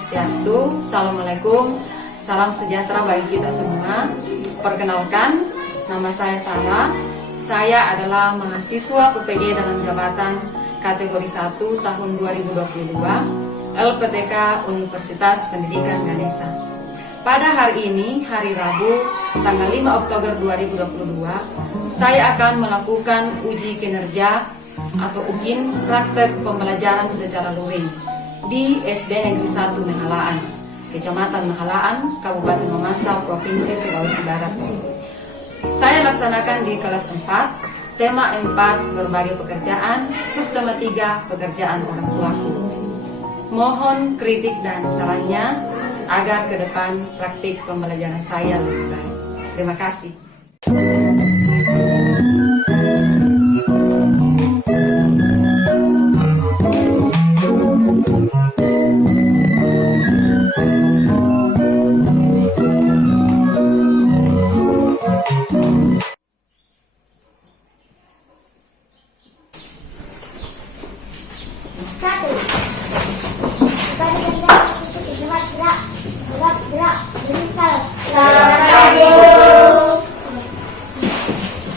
Swastiastu. Assalamualaikum, salam sejahtera bagi kita semua. Perkenalkan, nama saya Sarah. Saya adalah mahasiswa PPG dalam jabatan kategori 1 tahun 2022 LPTK Universitas Pendidikan Ganesha. Pada hari ini, hari Rabu, tanggal 5 Oktober 2022, saya akan melakukan uji kinerja atau UKIN praktek pembelajaran secara luring di SD Negeri 1 Mehalaan, Kecamatan Mehalaan, Kabupaten Mamasa, Provinsi Sulawesi Barat. Saya laksanakan di kelas 4, tema 4 berbagai pekerjaan, subtema 3 pekerjaan orang tuaku. Mohon kritik dan sarannya agar ke depan praktik pembelajaran saya lebih baik. Terima kasih.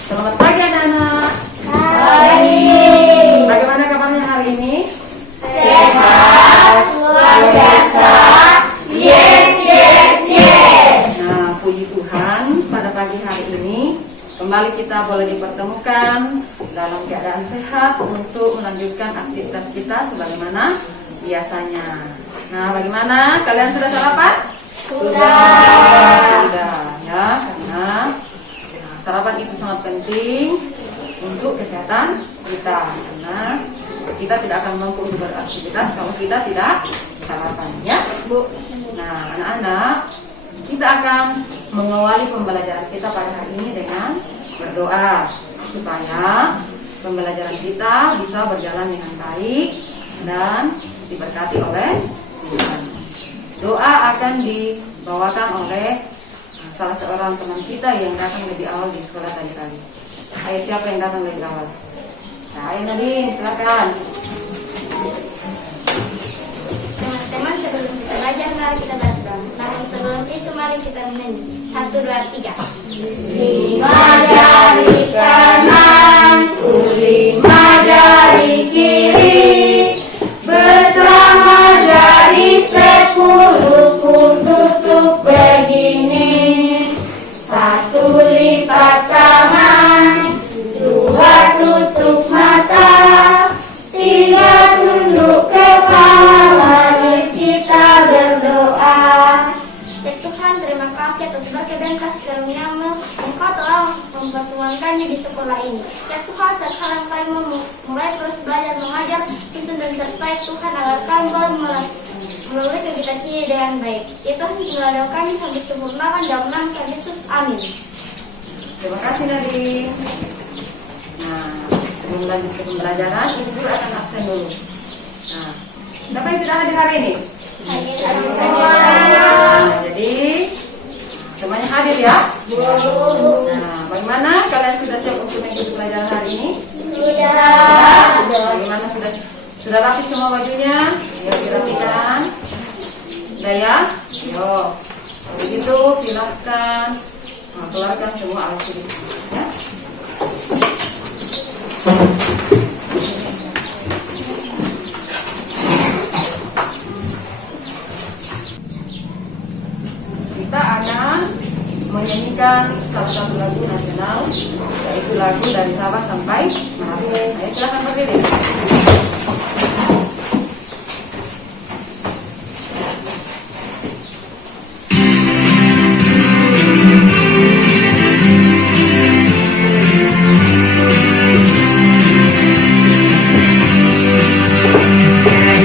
Selamat pagi anak-anak. Pagi. Bagaimana kabarnya hari ini? Sehat, luar biasa. Yes, yes, yes. Nah, puji Tuhan, pada pagi hari ini kembali kita boleh dipertemukan dalam keadaan sehat untuk melanjutkan aktivitas kita sebagaimana biasanya. Nah, bagaimana? Kalian sudah sarapan? Sudah. Ya, karena sarapan itu sangat penting untuk kesehatan kita, karena kita tidak akan mampu untuk beraktivitas kalau kita tidak sarapan, ya Bu. Nah, anak-anak, kita akan mengawali pembelajaran kita pada hari ini dengan berdoa supaya pembelajaran kita bisa berjalan dengan baik dan diberkati oleh Tuhan. Doa akan dibawakan oleh salah seorang teman kita yang datang lebih awal di sekolah tadi. Ayo, siapa yang datang lebih awal? Nah, ayo Nadine, silakan. Teman-teman, sebelum kita belajar, mari kita berdoa. Namun sebelum itu, mari kita menyanyi. 1, 2, 3. 5 jari kanan, 5 jari kiri, bersama jari 10 ku tutup begini. 1 lipat tangan, 2 tutup mata, 3 tunduk kepala, mari kita berdoa. Ya Tuhan, terima kasih atas berkat dan kasih karunia-Mu. Engkau telah mempertemukan di sekolah ini. Ya Tuhan, sekarang kami mulai terus belajar mengajar, tuntun dan sertai Tuhan agar kami boleh melalui kegiatan ini dengan baik. Ya Tuhan, tinggal doa kami sampai sempurnakan dalam nama Tuhan Yesus. Amin. Terima kasih Nadine. Nah, sebelum lanjut ke pembelajaran, Ibu akan absen dulu. Nah, siapa yang tidak hadir hari ini? Nah, jadi semuanya hadir ya. Nah, bagaimana kalian sudah siap untuk mengikuti pelajaran hari ini? Sudah. Bagaimana sudah rapi semua bajunya? Ayo dirapikan. Sudah ya? Yo. Begitu silakan keluarkan semua alat tulis ya. Kita akan menyanyikan salah satu lagu nasional, yaitu lagu Dari Sabang Sampai Merauke. Ayo silakan berdiri.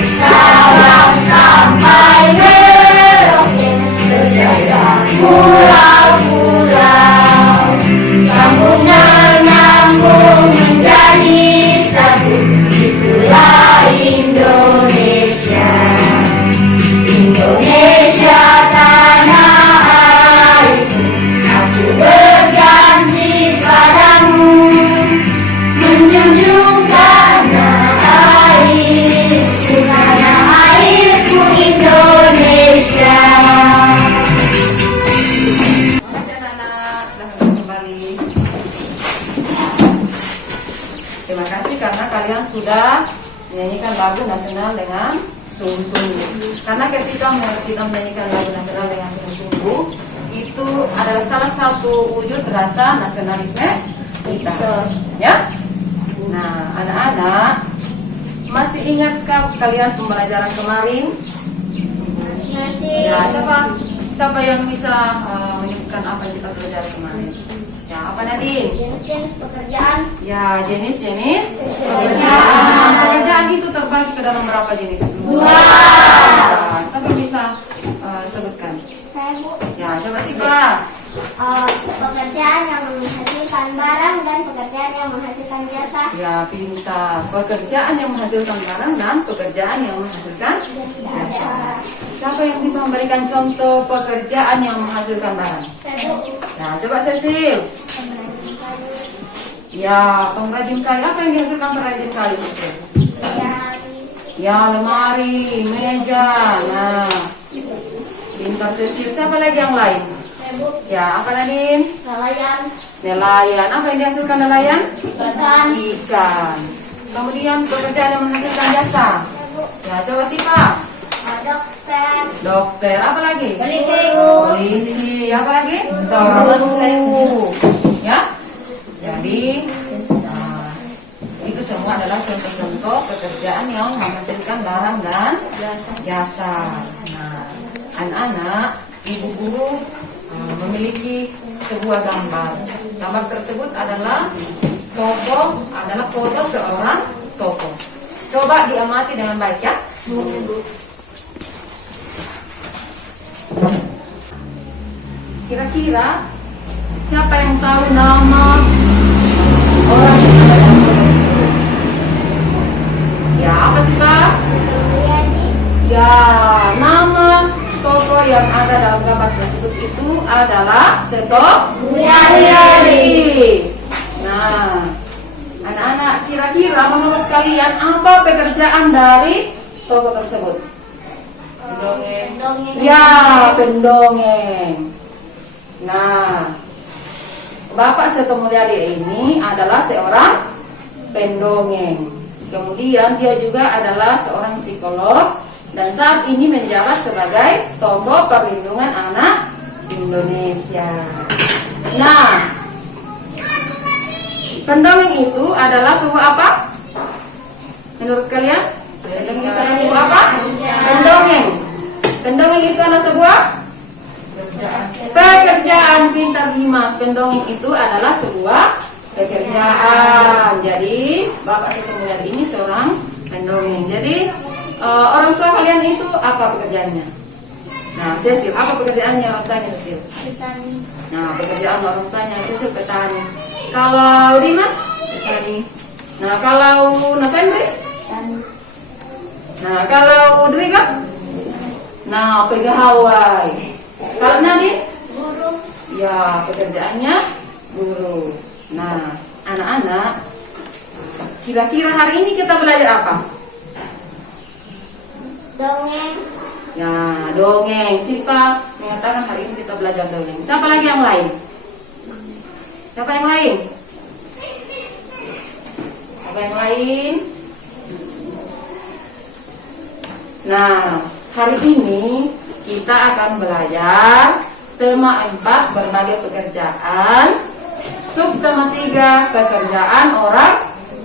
Sabang sampai Merauke, berjalan pulau-pulau, sambung dan nyambung menjadi satu, itulah sudah menyanyikan lagu nasional dengan sungguh-sungguh. Karena ketika kita menyanyikan lagu nasional dengan sungguh-sungguh, itu adalah salah satu wujud rasa nasionalisme kita. Ya? Nah, anak-anak, masih ingatkah kalian pembelajaran kemarin? Masih. Ya, siapa yang bisa menyebutkan apa yang kita pelajari kemarin? Ya, apa Nadine? Jenis-jenis pekerjaan. Ya, jenis-jenis pekerjaan. Pekerjaan itu terbagi ke dalam berapa jenis? Dua. Ya, siapa bisa sebutkan? Saya Bu. Ya, coba sih Pak. Pekerjaan yang menghasilkan barang dan pekerjaan yang menghasilkan jasa. Ya, pintar. Pekerjaan yang menghasilkan barang dan pekerjaan yang menghasilkan jasa. Siapa yang bisa memberikan contoh pekerjaan yang menghasilkan barang? Saya Bu. Nah, coba Cecil. Ya, pengrajin kayu. Apa yang dihasilkan pengrajin kayu, Cecil? Ya, lemari, meja. Nah, pintar Cecil. Siapa lagi yang lain? Ya, apa Nadine? Nelayan. Nelayan. Apa yang dihasilkan nelayan? Ikan. Ikan. Kemudian pekerjaan yang menghasilkan jasa. Ya, coba sih Pak. Dokter. Dokter. Apa lagi? Polisi. Polisi. Apa lagi? Guru. Ya. Jadi, itu semua adalah contoh-contoh pekerjaan yang menghasilkan barang dan jasa. Nah, anak-anak, ibu guru memiliki sebuah gambar. Gambar tersebut adalah foto seorang tokoh. Coba diamati dengan baik ya. Kira-kira siapa yang tahu nama orang yang ada dalam foto tersebut? Ya, apa sih Pak? Ya, nama tokoh yang ada dalam gambar tersebut itu adalah Seto Mulyadi. Nah, anak-anak, kira-kira menurut kalian apa pekerjaan dari tokoh tersebut? Pendongeng. Ya, pendongeng. Nah, Bapak Seto Mulyadi ini adalah seorang pendongeng. Kemudian dia juga adalah seorang psikolog dan saat ini menjabat sebagai tokoh perlindungan anak Indonesia. Nah, pendongeng itu adalah sebuah apa? Menurut kalian? Pendongeng itu adalah sebuah apa? Pendongeng. Pendongeng itu adalah sebuah pekerjaan. Pintar Dimas. Pendongeng itu adalah sebuah pekerjaan. Jadi Bapak Seto Mulyadi ini seorang pendongeng. Jadi orang tua kalian itu apa pekerjaannya? Nah, Cecil, apa pekerjaannya orang tuanya, Cecil? Petani. Nah, pekerjaan orang tuanya Cecil petani. Kalau Dimas? Petani. Nah, kalau November? Petani. Nah, kalau Driga? Nah, pegawai. Kalau Nadine? Guru. Ya, pekerjaannya guru. Nah, anak-anak, kira-kira hari ini kita belajar apa? Dongeng. Ya, dongeng. Siapa mengatakan hari ini kita belajar dongeng? Siapa lagi yang lain? Siapa yang lain? Siapa yang lain? Nah, hari ini kita akan belajar tema 4 berbagai pekerjaan, subtema 3 pekerjaan orang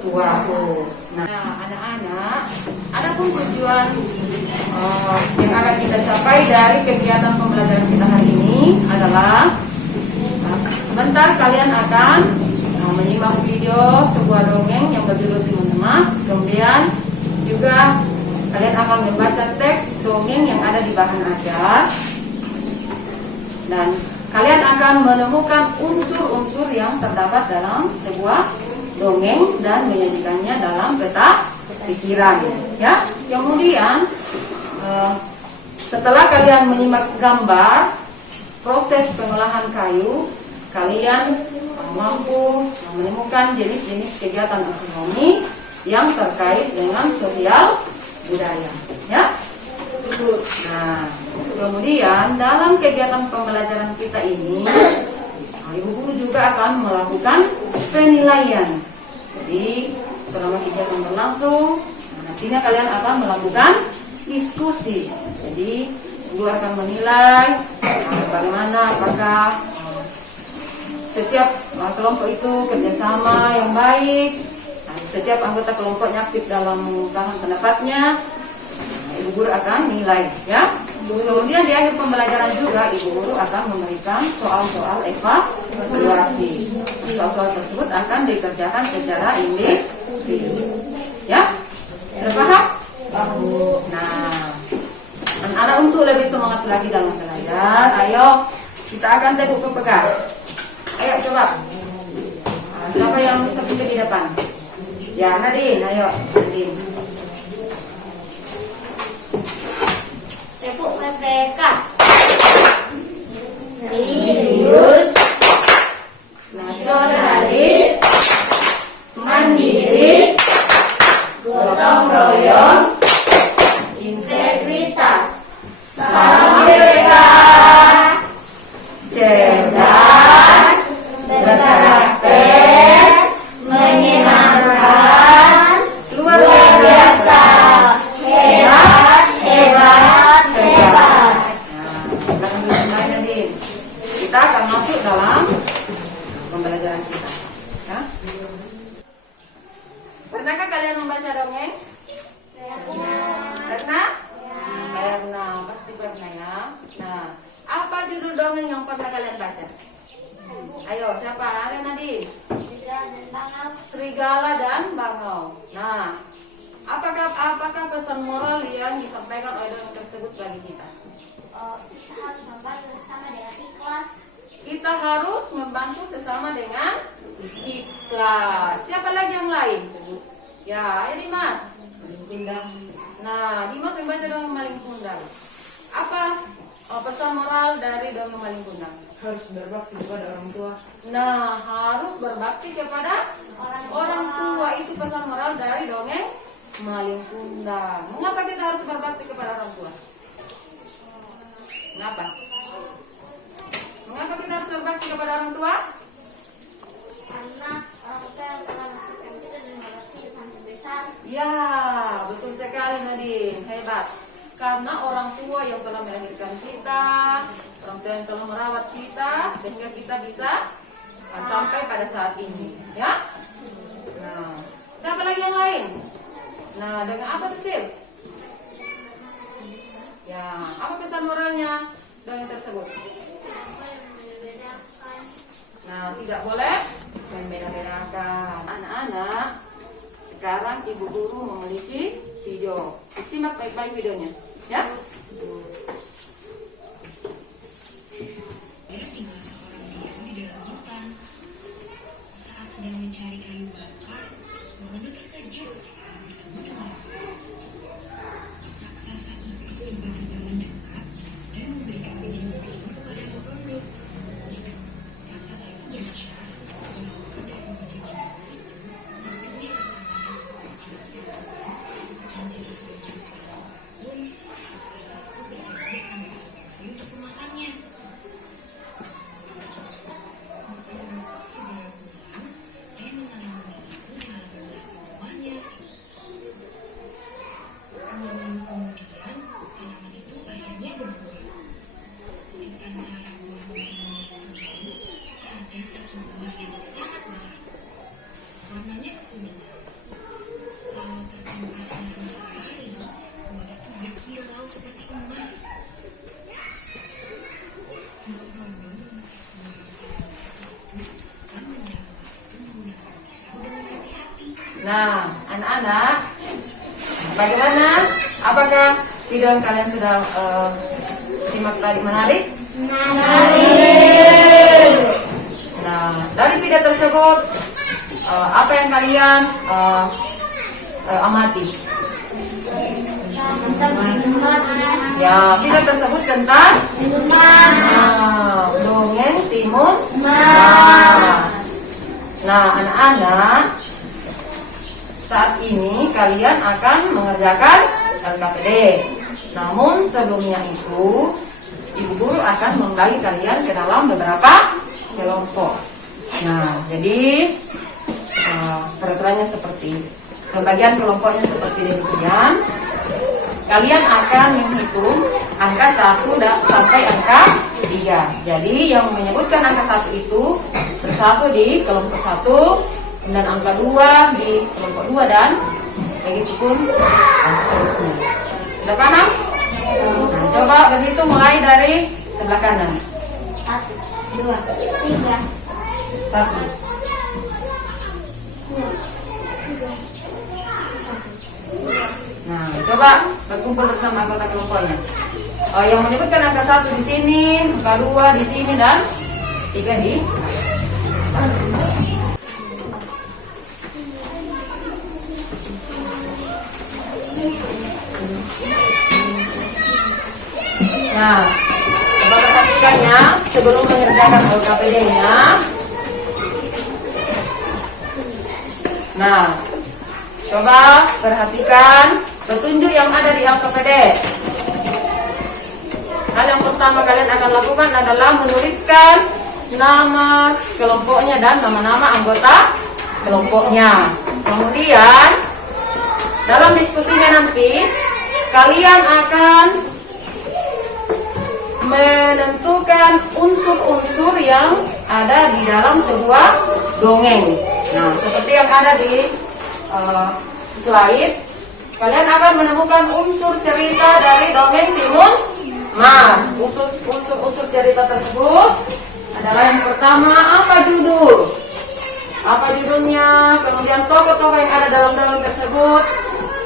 tuaku. Nah, anak-anak, adapun tujuan yang akan kita capai dari kegiatan pembelajaran kita hari ini adalah sebentar kalian akan menyimak video sebuah dongeng yang berjudul Timun Emas. Kemudian juga kalian akan membaca teks dongeng yang ada di bahan ajar, dan kalian akan menemukan unsur-unsur yang terdapat dalam sebuah dongeng dan menyajikannya dalam peta pikiran. Ya, kemudian setelah kalian menyimak gambar proses pengolahan kayu, kalian mampu menemukan jenis-jenis kegiatan ekonomi yang terkait dengan sosial budaya. Ya. Nah, kemudian dalam kegiatan pembelajaran kita ini, ibu guru juga akan melakukan penilaian. Jadi selama kegiatan berlangsung, nantinya kalian akan melakukan diskusi. Jadi guru akan menilai bagaimana, apakah setiap kelompok itu kerjasama yang baik, setiap anggota kelompoknya aktif dalam mengungkapkan pendapatnya. Ibu guru akan nilai, ya. Kemudian di akhir pembelajaran juga ibu guru akan memberikan soal-soal evaluasi. Soal-soal tersebut akan dikerjakan secara individu, ya. Sudah paham? Nah, anak-anak untuk lebih semangat lagi dalam belajar, ayo kita akan teguk pegang. Ayo coba. Siapa yang seperti di depan? Ya, Nadine, ayo Nadine. Tepuk mereka. Religius, nasionalis, mandiri, gotong royong, integritas, salam mereka, cerdas, berkarakter, menyenangkan, luar biasa, hebat, hebat, hebat. Kita akan masuk dalam pembelajaran kita, ya. Pernahkah kalian membaca dongeng? Pernah? Pernah, pasti pernah, ya. Nah, apa judul dongeng yang pernah kalian baca? Ayo, siapa? Ada Nadine? Serigala dan Bangau. Nah, apakah pesan moral yang disampaikan oleh dongeng tersebut bagi kita? Kita harus membantu sesama dengan ikhlas. Kita harus membantu sesama dengan ikhlas. Siapa lagi yang lain? Ya, ayo Dimas. Nah, Dimas membaca dongeng Maling Kundang. Apa pesan moral dari dongeng Maling Kundang? Harus berbakti kepada orang tua. Nah, harus berbakti kepada orang tua. Itu pesan moral dari dongeng Maling Kundang. Mengapa kita harus berbakti kepada orang tua? Mengapa? Mengapa kita harus berbakti kepada orang tua? Karena orang tua yang telah memberikan kita dan berbakti sampai besar. Ya, betul sekali Nadine. Hebat. Karena orang tua yang telah melahirkan kita, orang tua yang telah merawat kita, sehingga kita bisa sampai pada saat ini, ya. Nah, siapa lagi yang lain? Nah, dengan apa Cecil? Ya, apa pesan moralnya dongeng tersebut? Nah, tidak boleh membeda-bedakan. Anak-anak, sekarang ibu guru memiliki video. Simak baik-baik videonya, ya. Nah, anak-anak, bagaimana? Apakah video yang kalian sudah simak tadi menarik? Menarik. Nah, dari video tersebut, apa yang kalian amati? Ya, video tersebut tentang dongeng timun. Nah, anak-anak, saat ini kalian akan mengerjakan LKPD. Namun sebelumnya itu, ibu guru akan membagi kalian ke dalam beberapa kelompok. Nah, jadi aturannya seperti ini. Pembagian kelompoknya seperti demikian. Kalian akan menghitung angka 1 sampai angka 3. Jadi yang menyebutkan angka 1 itu bersatu di kelompok 1, dan angka 2 di kelompok 2, dan begitu pun seterusnya. Sudah paham? Nah, coba berhitung mulai dari sebelah kanan. 1, 2, 3, 1. 2, 3. Nah, coba berkumpul bersama anggota kelompoknya. Oh, yang menyebutkan angka 1 di sini, angka 2 di sini, dan 3 di Nah, coba perhatikan ya sebelum mengerjakan LKPD-nya. Nah, coba perhatikan petunjuk yang ada di LKPD. Hal yang pertama kalian akan lakukan adalah menuliskan nama kelompoknya dan nama-nama anggota kelompoknya. Kemudian dalam diskusinya nanti kalian akan menentukan unsur-unsur yang ada di dalam sebuah dongeng. Nah, seperti yang ada di slide, kalian akan menemukan unsur cerita dari dongeng Timun Mas. Unsur cerita tersebut adalah yang pertama, apa judul? Apa judulnya? Kemudian tokoh-tokoh yang ada dalam dongeng tersebut,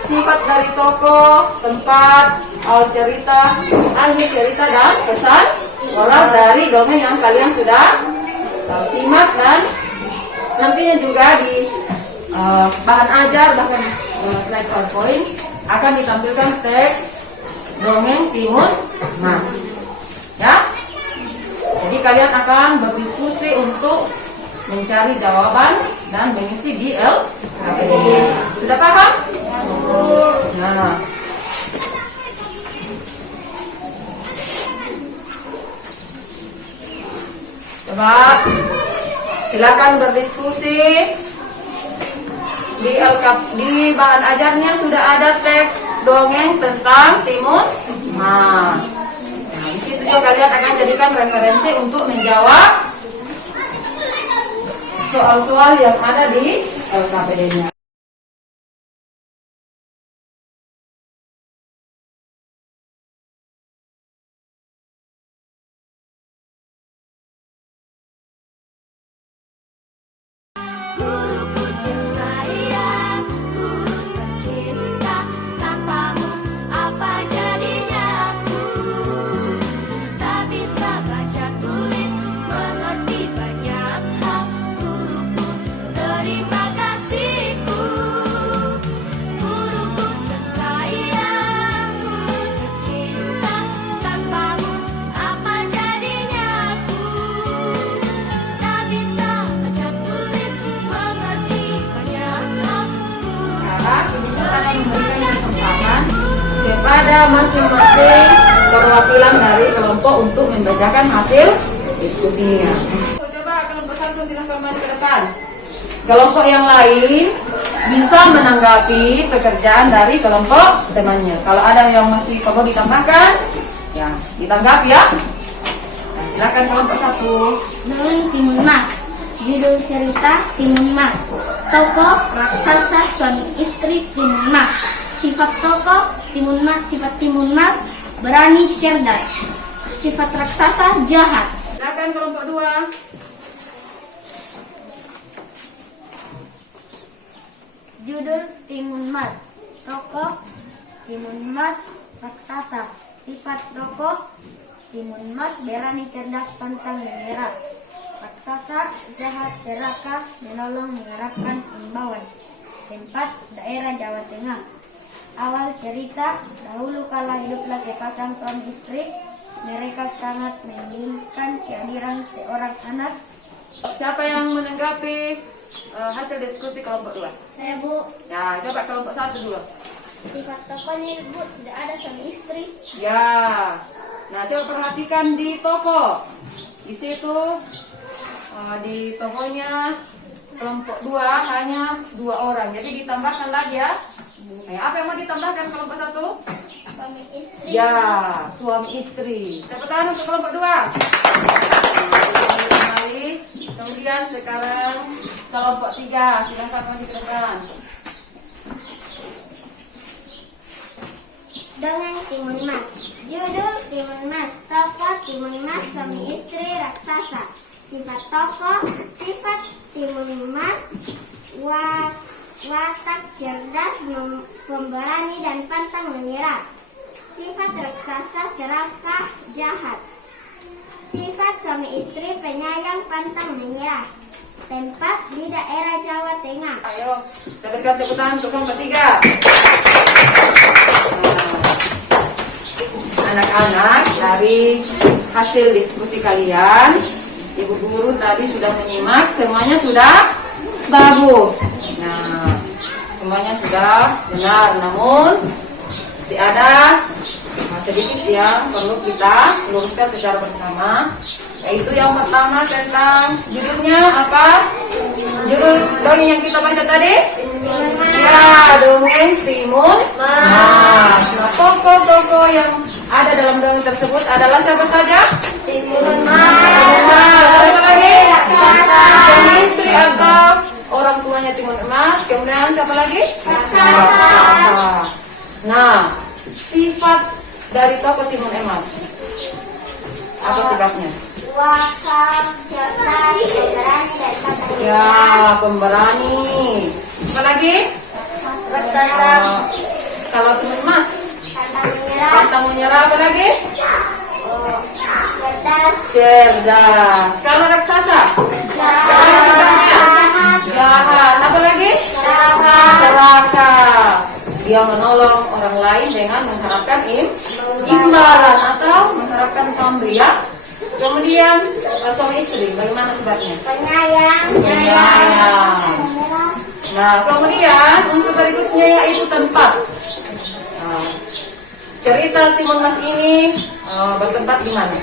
sifat dari tokoh, tempat, awal cerita, akhir cerita, dan pesan moral dari dongeng yang kalian sudah simak, dan nantinya juga di bahan ajar, bahkan slide PowerPoint akan ditampilkan teks dongeng Timun Mas. Ya, jadi kalian akan berdiskusi untuk mencari jawaban dan mengisi di LKPD. Sudah paham? Nah, coba silakan berdiskusi. Di bahan ajarnya sudah ada teks dongeng tentang Timun Mas. Nah, di situ juga kalian akan jadikan referensi untuk menjawab soal-soal yang ada di LKPD-nya. Guruku tersayang, guru tercinta, tanpamu apa jadinya aku? Tak bisa baca tulis, mengerti banyak hal. Guruku, terima kasihku. Guruku tersayang, guru tercinta, tanpamu apa jadinya aku? Tak bisa baca tulis, mengerti banyak hal. Sekarang Ibu akan memberikan kesempatan kepada masing-masing perwakilan dari kelompok untuk membacakan hasil diskusinya. Coba kelompok 1 silahkan maju ke depan. Kelompok yang lain bisa menanggapi pekerjaan dari kelompok temannya. Kalau ada yang masih perlu ditambahkan, ya ditanggapi ya. Nah, silakan kelompok 1. Dongeng Timun Mas. Judul cerita Timun Mas. Tokoh raksasa suami istri Timun Mas. Sifat tokoh Timun Mas, sifat Timun Mas berani cerdas. Sifat raksasa jahat. Silakan kelompok 2. Judul Timun Mas. Tokoh Timun Mas raksasa. Sifat tokoh Timun Mas berani cerdas pantang menyerah. Raksasa jahat serakah menolong mengharapkan imbauan. Tempat daerah Jawa Tengah. Awal cerita, dahulu kala hiduplah sepasang suami istri. Mereka sangat menginginkan kehadiran seorang anak. Siapa yang menanggapi hasil diskusi kelompok 2? Saya, Bu. Nah, coba kelompok 1 dulu. Sifat tokohnya, Bu, tidak ada suami istri. Ya. Nah, coba perhatikan di toko. Di situ di tokonya kelompok 2 hanya 2 orang. Jadi ditambahkan lagi ya. Apa yang mau ditambahkan kelompok 1? Suami istri. Ya, suami istri. Tepuk tangan untuk kelompok 2. Kemudian sekarang kelompok 3. Silakan maju ke depan. Dongeng Timun Mas. Judul Timun Mas. Tokoh Timun Mas, suami istri raksasa. Sifat tokoh, sifat Timun Mas, watak cerdas, pemberani dan pantang menyerah. Sifat raksasa serakah, jahat. Sifat suami istri penyayang, pantang menyerah. Tempat di daerah Jawa Tengah. Ayo, kita berikan tepuk tangan untuk kelompok 3. Anak-anak, dari hasil diskusi kalian, ibu guru tadi sudah menyimak, semuanya sudah bagus. Nah, semuanya sudah benar, namun masih ada sedikit yang perlu kita luruskan secara bersama, yaitu yang pertama tentang judulnya apa? Judul dongeng yang kita baca tadi? Ya, dongeng Timun Mas. Nah, tokoh-tokoh yang ada dalam dongeng tersebut adalah siapa saja? Timun Mas. Siapa lagi? Suami istri atau orang tuanya Timun Mas. Kemudian siapa lagi? Raksasa. Nah, sifat dari tokoh Timun Mas apa sifatnya? Wakaf, cerdas, pemberani dan pantang Ya, pemberani. Apa lagi? Kalau Timun Mas pantang menyerah, pantang menyerah, apa lagi? cerdas, Cerdas. Kalau raksasa jahat. Apa lagi? Serakah. Dia menolong orang lain dengan mengharapkan imbalan atau mengharapkan pemberian. Kemudian suami istri, bagaimana sifatnya? penyayang, Penyayang. Nah, kemudian untuk berikutnya yaitu tempat. Nah, cerita Timun Mas ini bertempat di mana?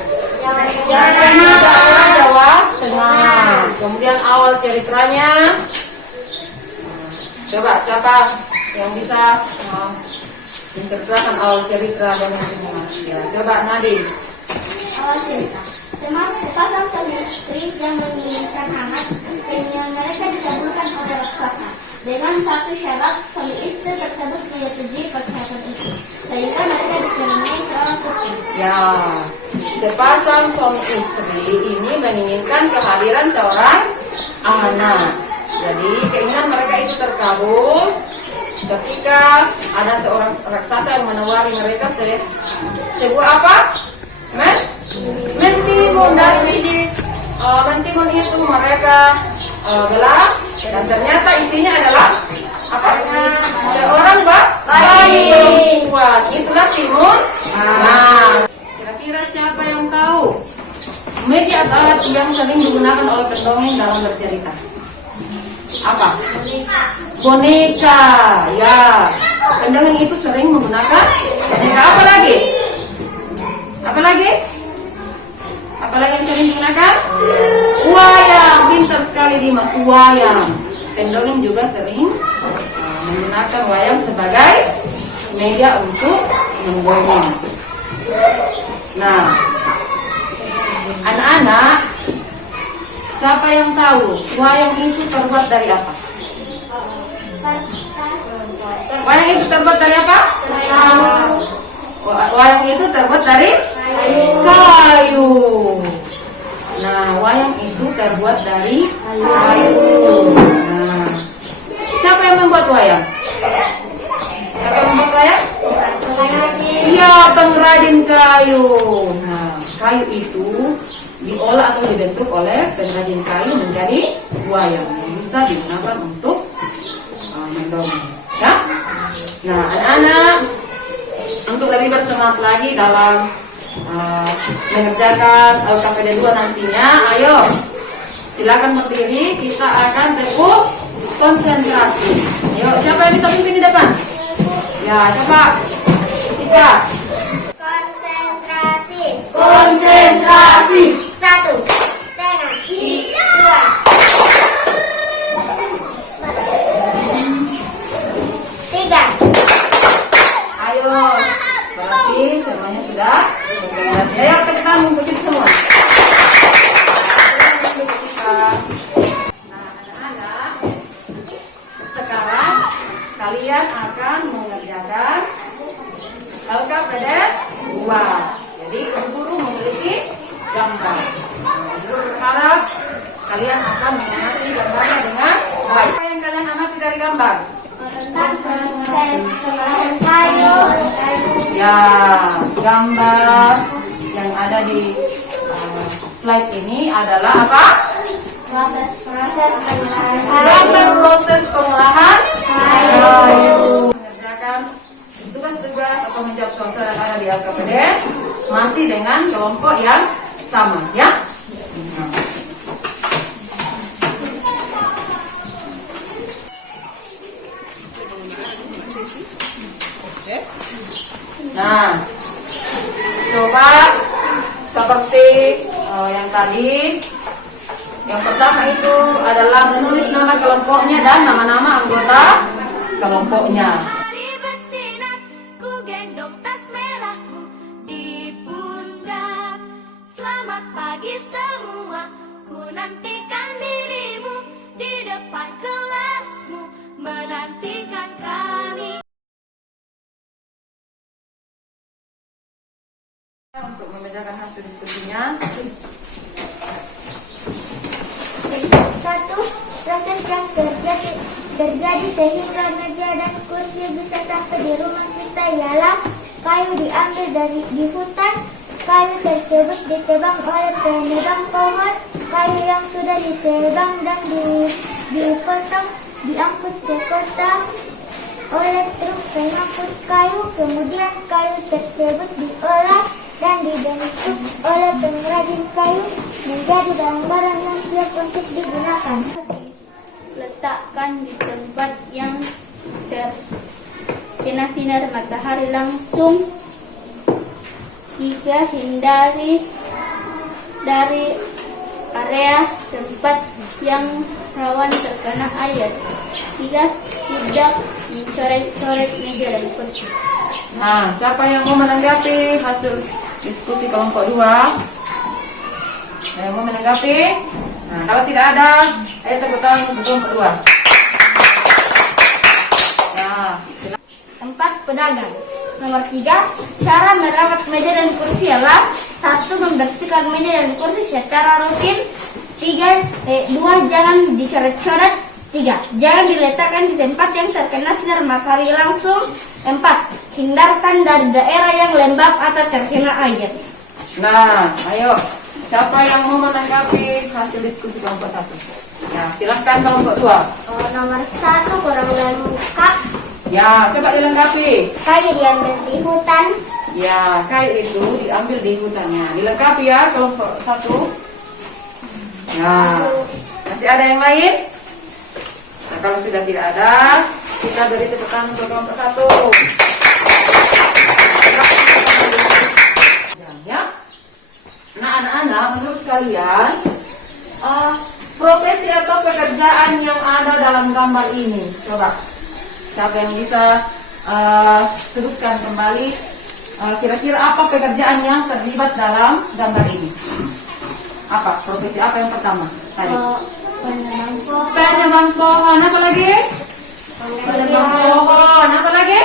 Jawa Tengah. Kemudian awal ceritanya, coba siapa yang bisa menceritakan awal cerita dengan Timun Mas? Ya, coba Nadine. Awal cerita. Sepasang suami istri yang menginginkan hangat, sehingga mereka dikabulkan oleh raksasa. Dengan satu syarat, suami istri tersebut menyetujui persyaratan itu, sehingga mereka dikaruniai seorang putri. Ya, sepasang suami istri ini menginginkan kehadiran seorang anak. Jadi keinginan mereka itu terkabul ketika ada seorang raksasa yang menawari mereka sebuah apa? Mentimun. Dari mentimun itu mereka belah dan ternyata isinya adalah apa? Seorang bayi perempuan. Itulah Timun. Nah, kira-kira siapa yang tahu media atau alat yang sering digunakan oleh pendongeng dalam bercerita? Apa? Boneka. Ya, pendongeng itu sering menggunakan boneka. Apa lagi? Apa lagi? Apa lagi yang sering digunakan? Wayang. Pintar sekali Dimas. Wayang. Pendongeng juga sering menggunakan wayang sebagai media untuk mendongeng. Nah, anak-anak, siapa yang tahu wayang itu terbuat dari apa? Wayang itu terbuat dari apa? Wayang itu terbuat dari kayu. Nah, wayang itu terbuat dari kayu. Nah, siapa yang membuat wayang? Siapa yang membuat wayang? Iya, pengrajin kayu. Nah, kayu itu diolah atau dibentuk oleh pengrajin kayu menjadi wayang yang bisa digunakan untuk mendongeng. Ya? Nah, anak-anak, untuk lebih bersemangat lagi dalam mengerjakan LKPD 2 nantinya, ayo silakan berdiri, kita akan tepuk konsentrasi. Ayo, siapa yang bisa pimpin di depan? Ya, coba. Kita Konsentrasi. konsentrasi. 1, setengah, 2. Nah, anak-anak, sekarang kalian akan mengerjakan LKPD 2. Jadi guru memiliki gambar. Guru berharap kalian akan mengamati gambarnya dengan baik. Apa yang kalian amati dari gambar? Tentang proses pengolahan kayu. Ya, gambar yang ada di slide ini adalah apa? Proses pengolahan Gambar kayu. proses pengolahan kayu. Mengerjakan tugas-tugas atau menjawab soal yang ada di LKPD masih dengan kelompok yang sama, ya. Nah, coba seperti yang tadi. Yang pertama itu adalah menulis nama kelompoknya dan nama-nama anggota kelompoknya. Hari bersinar, ku gendong tas merahku di pundak. Selamat pagi semua, ku nantikan dirimu di depan kelasmu, menantikan kami. Untuk membedakan hasil diskusinya, 1. Proses yang terjadi sehingga meja dan kursi bisa sampai di rumah kita ialah kayu diambil di hutan, kayu tersebut ditebang oleh penebang pohon, kayu yang sudah ditebang dan dipotong diangkut ke kota oleh truk pengangkut kayu, kemudian kayu tersebut diolah dan dibentuk oleh pengrajin kayu menjadi barang-barang yang siap untuk digunakan. Letakkan di tempat yang terkena sinar matahari langsung. 3. Hindari dari area tempat yang rawan terkena air. 3. Tidak mencoret-coret meja dan kursi. nah, siapa yang mau menanggapi hasil diskusi kelompok 2? Yang mau menanggapi? Nah, kalau tidak ada, ayo tepuk tangan untuk kelompok 2. Nah, 4. Pedagang. Nomor 3. Cara merawat meja dan kursi adalah 1. Membersihkan meja dan kursi secara rutin. 2. Jangan dicoret-coret. 3. Jangan diletakkan di tempat yang terkena sinar matahari langsung. 4. Hindarkan dari daerah yang lembab atau terkena air. nah, ayo. Siapa yang mau menanggapi hasil diskusi kelompok 1? Ya, silahkan kelompok 2. Nomor 1. Kurang lengkap. Ya, coba dilengkapi. Kayu diambil di hutan. Ya, kayu itu diambil di hutannya. Dilengkapi ya kelompok 1. Ya, masih ada yang lain? Nah, kalau sudah tidak ada, kita beri tepuk tangan untuk kelompok 1. Ya. Nah, anak-anak, menurut kalian, profesi atau pekerjaan yang ada dalam gambar ini, coba siapa yang bisa sebutkan kembali kira-kira apa pekerjaan yang terlibat dalam gambar ini? Apa profesi apa yang pertama tadi? Penanam pohon. Penebang pohon, apa lagi? Penebang pohon, apa lagi?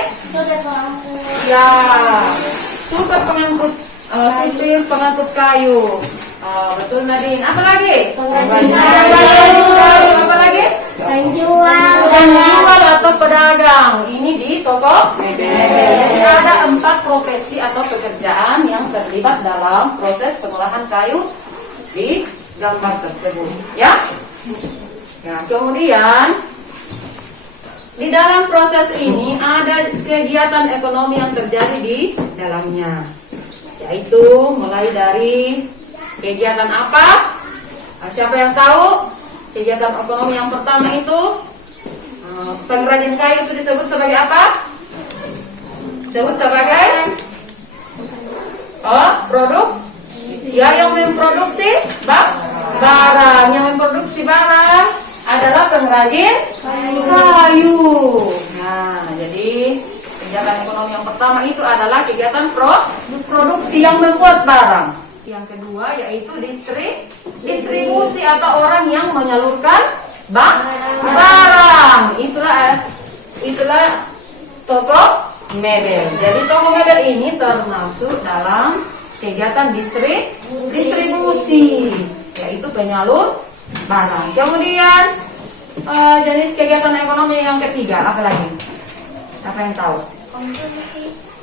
Ya, supir pengangkut supir pengangkut kayu. Betul Nadine. Apa lagi? Pengrajin kayu. Apa lagi? Penjual. Penjual atau pedagang. Ini di toko mebel. Jadi ada 4 profesi atau pekerjaan yang terlibat dalam proses pengolahan kayu di gambar tersebut. Ya. Ya, kemudian di dalam proses ini ada kegiatan ekonomi yang terjadi di dalamnya, yaitu mulai dari kegiatan apa? Siapa yang tahu? Kegiatan ekonomi yang pertama itu pengrajin kayu itu disebut sebagai apa? Disebut sebagai produk. Ya, yang memproduksi barang. Yang memproduksi barang adalah pengrajin kayu. Nah, jadi kegiatan ekonomi yang pertama itu adalah kegiatan produksi yang membuat barang. Yang kedua yaitu distribusi atau orang yang menyalurkan barang. Itulah toko mebel. Jadi toko mebel ini termasuk dalam kegiatan distribusi, yaitu penyalur barang. Kemudian jenis kegiatan ekonomi yang ketiga apa lagi? Apa yang tahu?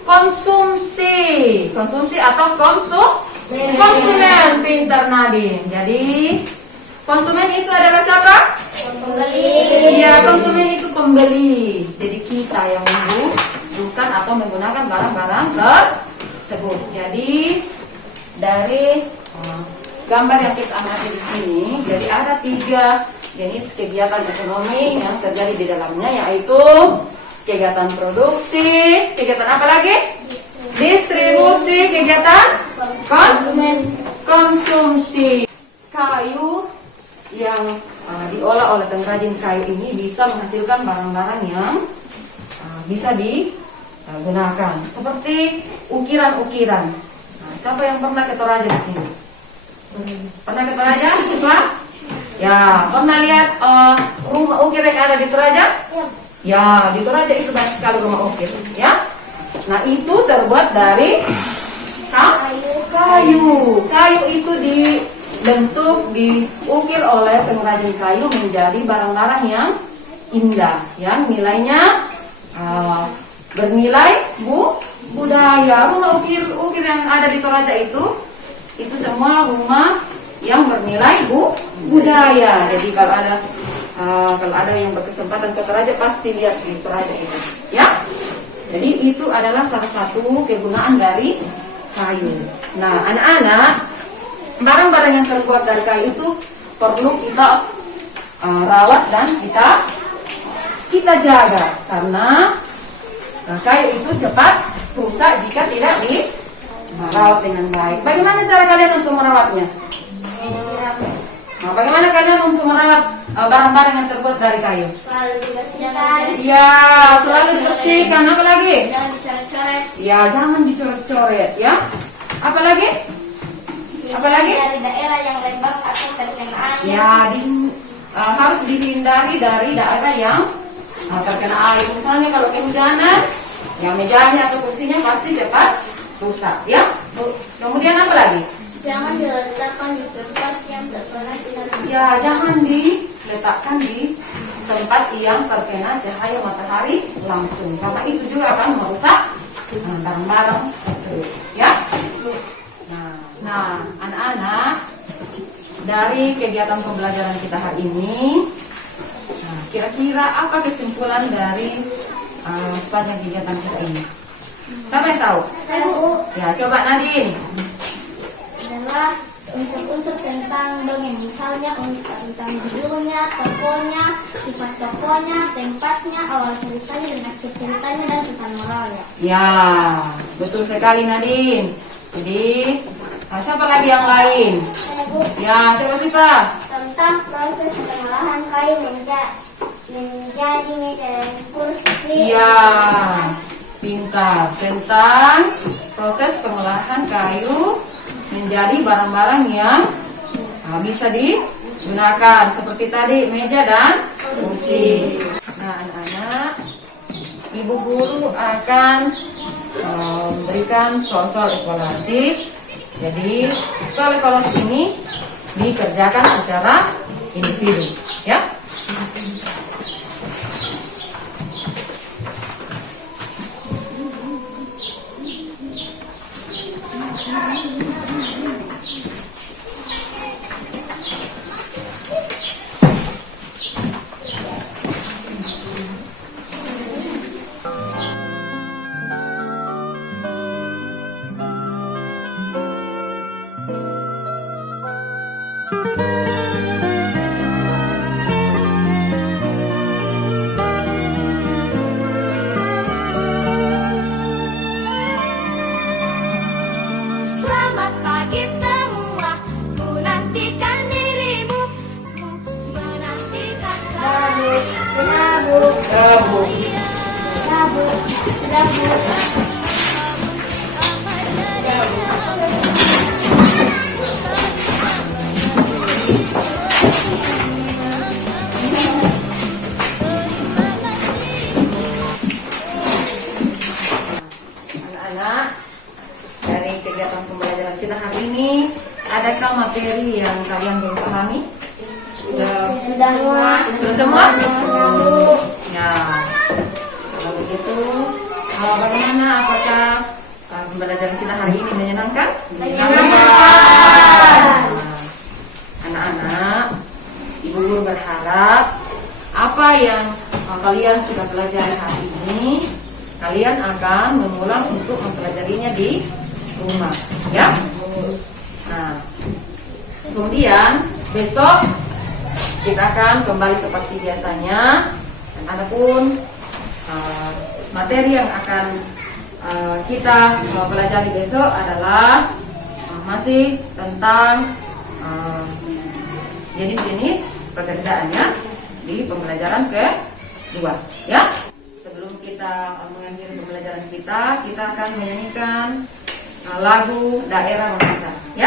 Konsumsi atau konsumen. Pintar Nadine. Jadi konsumen itu adalah siapa? Pembeli. Iya, konsumen itu pembeli. Jadi kita yang membutuhkan atau menggunakan barang-barang tersebut. Jadi dari gambar yang kita amati di sini, jadi ada 3 jenis kegiatan ekonomi yang terjadi di dalamnya, yaitu kegiatan produksi, kegiatan apa lagi? Distribusi, kegiatan konsumsi. Kayu yang diolah oleh pengrajin kayu ini bisa menghasilkan barang-barang yang bisa digunakan, seperti ukiran-ukiran. Nah, siapa yang pernah ke Toraja di sini? Pernah ke Toraja? Siapa? Ya, pernah lihat rumah ukir yang ada di Toraja? Ya, di Toraja itu banyak sekali rumah ukir, ya. Nah, itu terbuat dari kayu. Kayu itu diukir oleh pengrajin kayu menjadi barang-barang yang indah, yang nilainya bernilai budaya. Rumah ukir yang ada di Toraja itu semua rumah yang bernilai budaya. Jadi kalau ada yang berkesempatan ke Toraja pasti lihat di Toraja itu, ya. Jadi itu adalah salah satu kegunaan dari kayu. Nah, anak-anak, barang-barang yang terbuat dari kayu itu perlu kita rawat dan kita jaga, karena kayu itu cepat rusak jika tidak dirawat dengan baik. Bagaimana cara kalian untuk merawatnya? Nah, bagaimana kalian untuk merawat barang-barang yang terbuat dari kayu? Selalu dibersihkan. Ya, selalu dibersihkan. Apa lagi? Jangan dicoret-coret. Ya, jangan dicoret-coret, ya. Apa lagi? Apa lagi? Dari daerah yang lembab atau terkena air. Ya, harus dihindari dari daerah yang terkena air. Misalnya kalau kehujanan, ya mejanya atau kursinya pasti cepat rusak, ya. Kemudian apa lagi? Jangan diletakkan di tempat yang terkena sinar. Ya, jangan diletakkan di tempat yang terkena cahaya matahari langsung, karena itu juga akan merusak barang-barang tersebut, ya. Nah, anak-anak, dari kegiatan pembelajaran kita hari ini, kira-kira apa kesimpulan dari sepanjang kegiatan kita ini? Siapa yang tahu? Ya, coba Nadine. Adalah unsur-unsur tentang dongeng, misalnya tentang judulnya, tokohnya, sifat tokohnya, tempatnya, awal ceritanya, dan akhir ceritanya, dan pesan moralnya. Ya, betul sekali Nadine. Jadi, siapa lagi yang lain? Ya, coba siapa? Tentang proses pengolahan kayu menjadi meja dan kursi. Iya, pintar. Tentang proses pengolahan kayu menjadi barang-barang yang bisa digunakan, seperti tadi meja dan kursi. Nah, anak-anak, ibu guru akan memberikan soal-soal evaluasi. Jadi soal evaluasi ini dikerjakan secara individu, ya. Selamat pagi semua, ku nantikan dirimu, ku menantikan kamu. Dabu. adakah materi yang kalian belum pahami? Sudah Sudah semua? Ya. Kalau begitu, bagaimana? Apakah pembelajaran kita hari ini menyenangkan? Anak-anak, Ibu Guru berharap apa yang kalian sudah pelajari hari ini, kalian akan mengulang untuk mempelajarinya di rumah, ya. Nah, kemudian besok kita akan kembali seperti biasanya, dan adapun materi yang akan kita pelajari besok adalah masih tentang jenis-jenis pekerjaannya di pembelajaran kedua, ya. Sebelum kita mengakhiri pembelajaran kita akan menyanyikan lagu daerah Makassar, ya.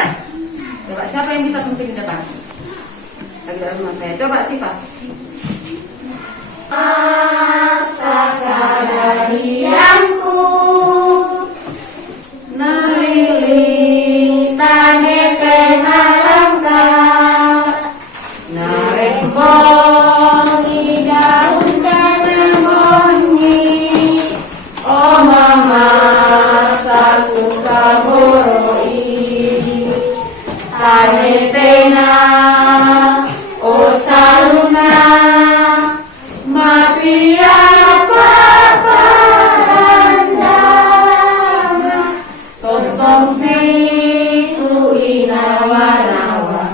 Coba siapa yang bisa tampil di depan? Lagi dari rumah saya. Coba Siva. Sakadarianku naliling tane penalangka narembongi daun tanembongi oh mama saku kaboroi tane pena oh saluna mapia paparandana tontong situ inawarawa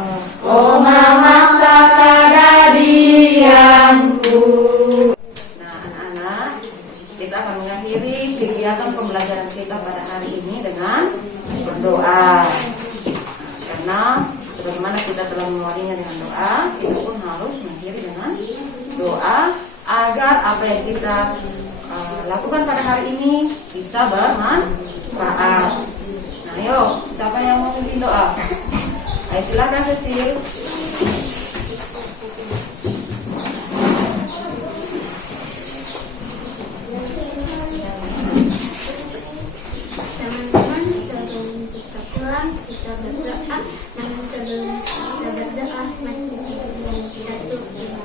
oh mama sakadadianku. Nah, anak-anak, kita akan mengakhiri kegiatan pembelajaran kita pada hari ini dengan berdoa. Karena sebagaimana kita telah memulainya dengan doa, kita pun harus mengakhiri dengan doa agar apa yang kita lakukan pada hari ini bisa bermanfaat. Nah, yuk, siapa yang mau pimpin doa? Ayo silakan Cecil. Teman-teman, sebelum kita pulang, kita berdoa. Namun sebelum kita berdoa, mari kita tutup.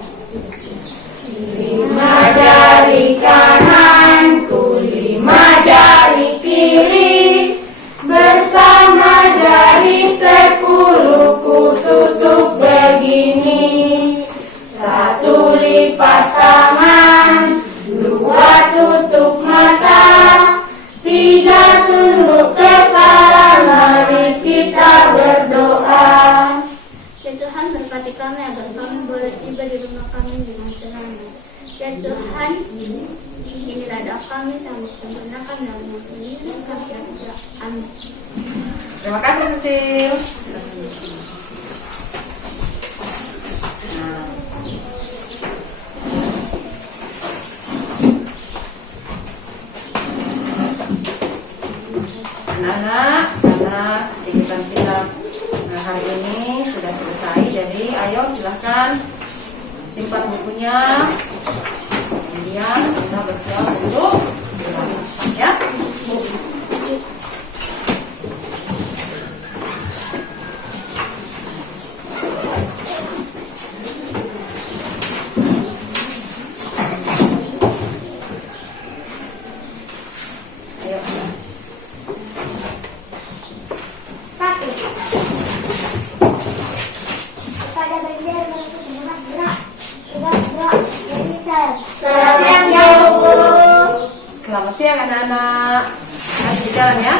Lima jari kananku, lima jari kiri, bersama jari 10 ku tutup begini. 1 lipat tangan, 2 tutup mata, 3 tunduk kepala, mari kita berdoa. Ya Tuhan, berkati kami agar kami boleh tiba di rumah kami dengan selamat. Ya Tuhan, inilah doa kami sampai sempurnakan dalam nama Yesus kami berdoa. Amin. Terima kasih Cecil. Anak-anak, karena kegiatan kita hari ini sudah selesai, jadi ayo silahkan simpan bukunya, kemudian kita bersiap untuk pulang, ya. Selamat siang anak-anak. Masih jalan ya.